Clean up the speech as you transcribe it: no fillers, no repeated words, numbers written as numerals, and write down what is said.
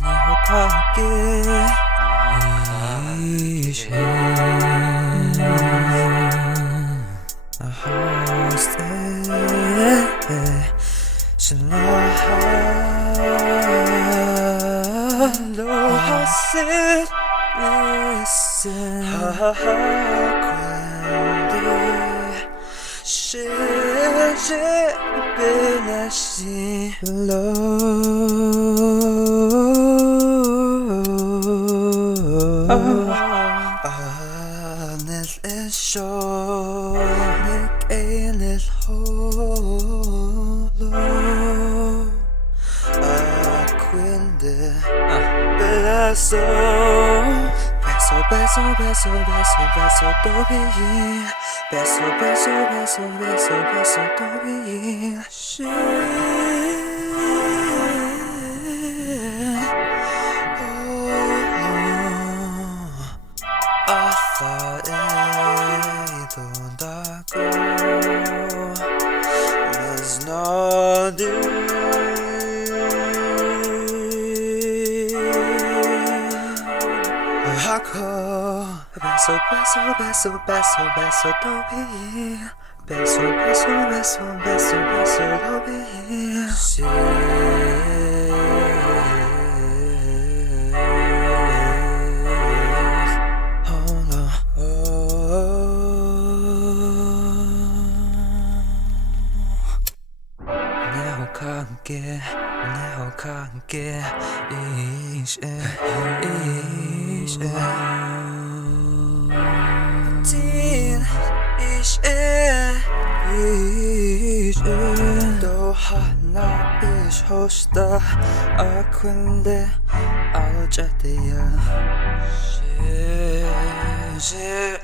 내혹하게 이제 I hosted listen 실제 변하시 أنا الشوق إلى الحلو أكوين beso beso beso beso beso beso to be beso beso beso beso beso to be I thought it don't go. There's no beso beso beso beso beso to be beso beso beso beso beso to be oh no 내혹하게 내혹하게 이제 또 하나 이쇼시다 아픈데 어쨌대야 shit